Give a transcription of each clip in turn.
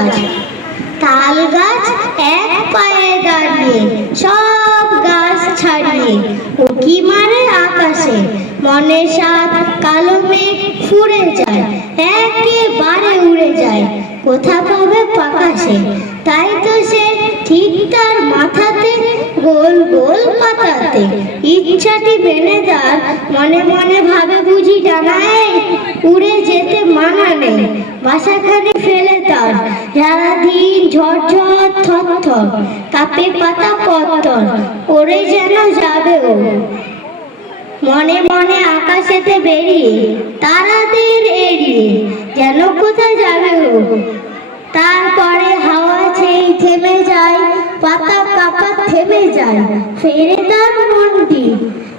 গাছ। তাল গাছ এক পায়ে দাঁড়িয়ে, সব গাছ ছাড়িয়ে উঁকি মারে আকাশে। মনের সাথ কালো মেঘ ফুরে যায়, একেবারে উড়ে যায় কোথা পাবে পাকাশে। তাই তো সে ঠিক তার মাথাতে গোল গোল পাতাতে ইচ্ছাটি বেনে তার মনে মনে ভাবে বুঝি ডানায় উড়ে যেতে মানা নেই। বাসাখানে ফেলে তার সারাদিন ঝরঝর থরথর কাপে পাতা পত্তর ওরে যেন যাবে ও মনে মনে আকাশেতে বেরিয়ে তারাদের এড়িয়ে যেন কোথায় যাবে ও। তারপরে হাওয়া সেই থেমে যায়, পাতা কাপা থেমে যায়, ফেরে তার মনটি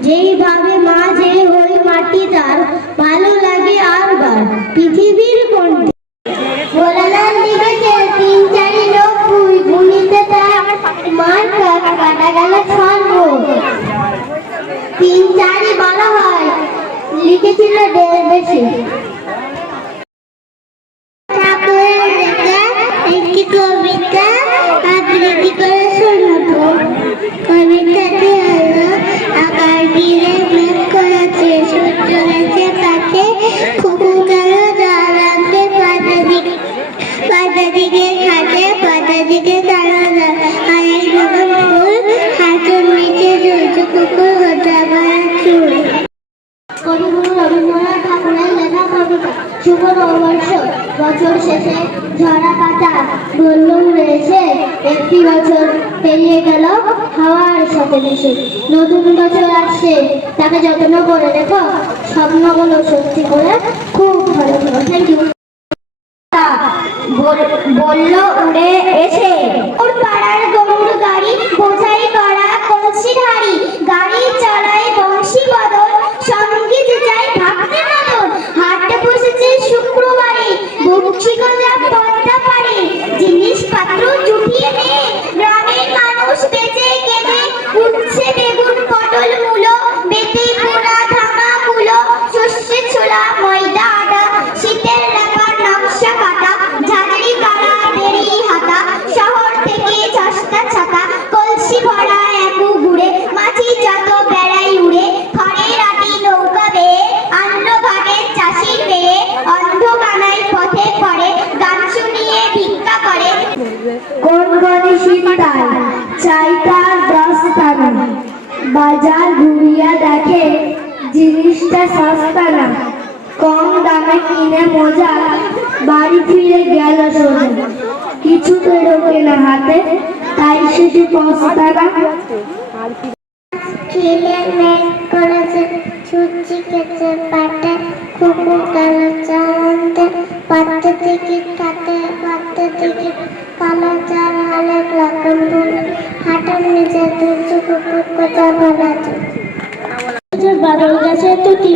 যেইভাবে মাঝে ওই মাটি তার ভালো লাগে আরবার পৃথিবীর কোনটি। ভোলানাথ লিখেছে তিন চারি লোক গুনিতে তার মার কাটা গেল ছন্দ। তিন চারি বলা হয়, লিখেছিল দেড় বেশি। একটি কবিতা আবৃত্তি করে শোনাবো। কবিতাটি হলো আকার ঘিরে মেঘ করেছে, সূর্য গেছে পাশে, খুকু গেল দাঁড়াতে পাতা দিকে খাটে, পাতা দিকে দাঁড়ানো আর এই নতুন ফুল হাতের নিচে ঝুলছে কুকুর গোটা ভরা চুল। কবিগুরু রবীন্দ্রনাথ ঠাকুরের লেখা কবিতা। শুভ নববর্ষ, বছর শেষে ঝরা পাতা বলল উড়েছে, একটি বছর পেরিয়ে গেল হাওয়ার সাথে মিশে। নতুন বছর আসছে, তাকে যত্ন করে রেখো, স্বপ্নগুলো সত্যি করে খুব ভালো থেকো। Thank you. বলল উড়ে এসে ওর পাড়ার গরুর গাড়ি, বোঝাই করা কলসির হাড়ি, গাড়ি চালায় বংশী বদল, সঙ্গীত যায় ভাবতে মদন। হাটে বসেছে শুক্রবারে, বকছি গজা পদ্মা পারে, জিনিসপত্র জুটিয়ে নে, গ্রামের মানুষ বেঁচে কেনে, উঠছে বেগুন পটল মূলো, বেতে পোড়া ধামা মূলো, সর্ষে ছোলা ময়দা আটা, শীতের রাখার নকশা কাটা, ঝাঁঝরি কাটা দেরি হাতা, শহর থেকে সস্তা ছাতা, কলসি ভরা একু ঘুরে, মাছি যত বেড়াই উড়ে, খড়ের আটি নৌকা বেয়ে, আন্ন ঘাটের চাষির বেয়ে, অন্ধ কানাই পথে পড়ে, গান শুনিয়ে ভিক্ষা করে। কোন গণে শীতায় চাই তার দস্তানা, বাজার ঘুরিয়া দেখে জিনিসটা সস্তা না, কম দামে কিনে মজা বাড়ি ফিরে গেল সোজা, কিছু বেরোকে না হাতে, তাই শুধু পস্তানা। খেলে মেঘ করেছে, ছুচি কেছে পাটে, কুকুর গেল চাঁদে, পাটে থেকে কাটে, পাটে থেকে কালো চার হালে লাগাম ফুল, হাটের নিচে দুটো কুকুর কোথা বলা যায়। বাদল গাছের তুতি,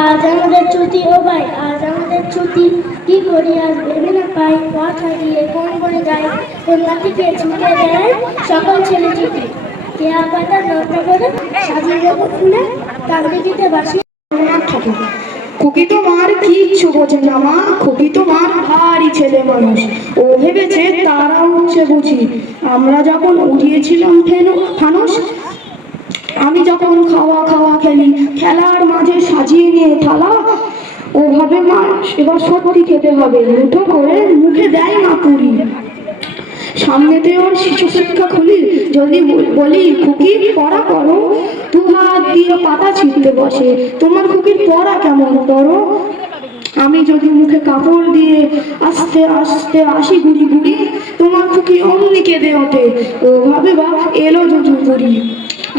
আজ আমাদের ছুটি ও ভাই, আজ আমাদের ছুটি, কি করি আজ ভেবে না পাই, পথ হারিয়ে কোন বনে যায়, কোন মাটিকে ছুটে দেয় সকল ছেলে ছুটি, কেয়া পাতা নটা করে সাজিয়ে দেবো ফুলে, কাগড়ে দিতে বাসি। খুকি তো মার কিচ্ছু বোঝে না মা, খুকি তো মার ভারী ছেলে মানুষ, ও ভেবেছে তারা উঠছে বুঝি, আমরা যখন উড়িয়েছিলাম ফানুস, আমি যখন খাওয়া খাওয়া খেলি, খেলার মাঝে সাজিয়ে নিয়ে থালা, ওভাবে মা এবার সত্যি খেতে হবে, মুঠো করে মুখে দেয় না পুরি। সামনেতে ওর শিশু শিক্ষা খুলি, যদি বলি খুকি পড়া করো, দু হাত দিয়ে পাতা ছিঁড়তে বসে, তোমার খুকির পড়া কেমন করো। আমি যদি মুখে কাপড় দিয়ে আস্তে আস্তে আসি গুড়ি গুড়ি, তোমার খুকি অমনি কেঁদে ওঠে, ওভাবে বা এলো জুজু করি।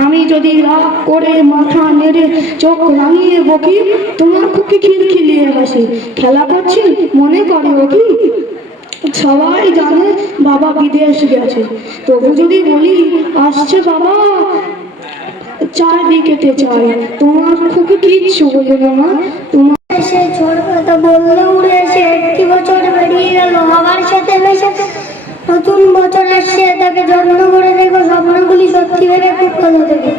আমি যদি রাগ করে মাথা নেড়ে চোখ রাঙিয়ে বকি, তোমার খুকি খিলখিলিয়ে হাসে, খেলা করছি মনে করে ও কি। সবাই জানে বাবা বিদেশ গেছে, তবু যদি বলি আসছে বাবা, চারদিকেতে চাই, তোমার খুকি কিচ্ছু বোঝে না মা। তোমার সে ঝড় পাতা বললে উড়ে এসে একটি বছর বেরিয়ে গেল হাওয়ার সাথে মিশে, নতুন বছর আসছে, তাকে যত্ন করে রেখো, স্বপ্নগুলি সত্যি ভেবে খুব ভালো থেকে।